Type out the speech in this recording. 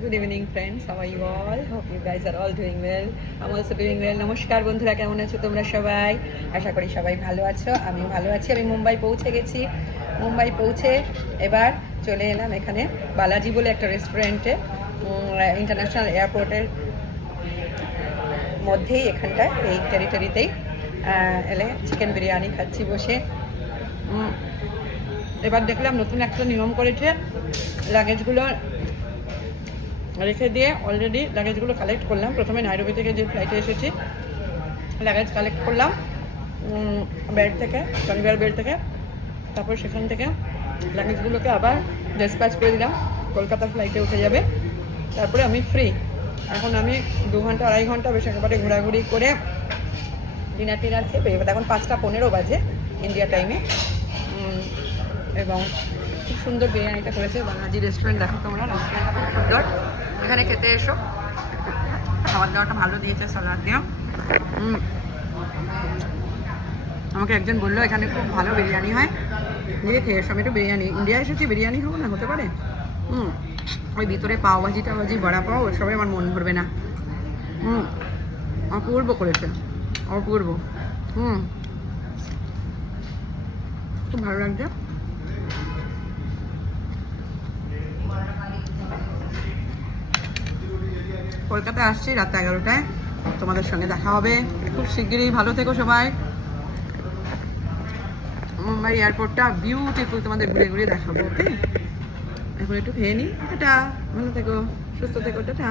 Good evening friends, how are you all? Hope you guys are all doing well. I'm also doing well. নমস্কার বন্ধুরা, কেমন আছো তোমরা সবাই? আশা করি সবাই ভালো আছো। আমিও ভালো আছি। আমি মুম্বাই পৌঁছে গেছি। মুম্বাই পৌঁছে এবার চলে এলাম এখানে বালাজি বলে একটা রেস্টুরেন্টে, ইন্টারন্যাশনাল এয়ারপোর্টের মধ্যেই, এখানটায় এই টেরিটরিতেই এলে চিকেন বিরিয়ানি খাচ্ছি বসে। এবার দেখলাম নতুন একটা নিয়ম করেছে, লাগেজগুলো রেখে দিয়ে অলরেডি লাগেজগুলো কালেক্ট করলাম। প্রথমে নাইরোবি থেকে যে ফ্লাইটে এসেছি, লাগেজ কালেক্ট করলাম বেড থেকে, শনিবার বেড থেকে। তারপর সেখান থেকে লাগেজগুলোকে আবার ডিসপ্যাচ করে দিলাম, কলকাতার ফ্লাইটে উঠে যাবে। তারপরে আমি ফ্রি। এখন আমি 2 ঘন্টা 2.5 ঘন্টা বেশ একেবারে ঘোরাঘুরি করে ডিনার টিনার খেয়ে বেরোবো। এখন 5টা 15 বাজে ইন্ডিয়া টাইমে। এবং খুব সুন্দর বিরিয়ানিটা করেছে বালাজি রেস্টুরেন্ট। দেখো তোমরা, রেস্টুরেন্টটা খুব সুন্দর। এখানে খেতে এসো, খাবার দাওয়াটা ভালো দিয়েছে, সালাদ দিও। আমাকে একজন বললো এখানে খুব ভালো বিরিয়ানি হয়, দিয়ে খেয়ে এসো। আমি একটু বিরিয়ানি, ইন্ডিয়া এসেছি বিরিয়ানি খাবো না, হতে পারে? ওই ভিতরে পাওভাজি টাওভাজি বড়া পাও, ওসবে আমার মন ভরবে না। অপূর্ব করেছে, অপূর্ব। খুব ভালো লাগছে। কলকাতায় আসছি রাত 11টায়, তোমাদের সঙ্গে দেখা হবে খুব শিগগিরই। ভালো থেকো সবাই। মুম্বাই এয়ারপোর্টটা বিউটিফুল, তোমাদের ঘুরে ঘুরে দেখাবো। ওকে, এখন একটু খেয়ে নিই। টাটা, ভালো থেকো, সুস্থ থেকো, টাটা।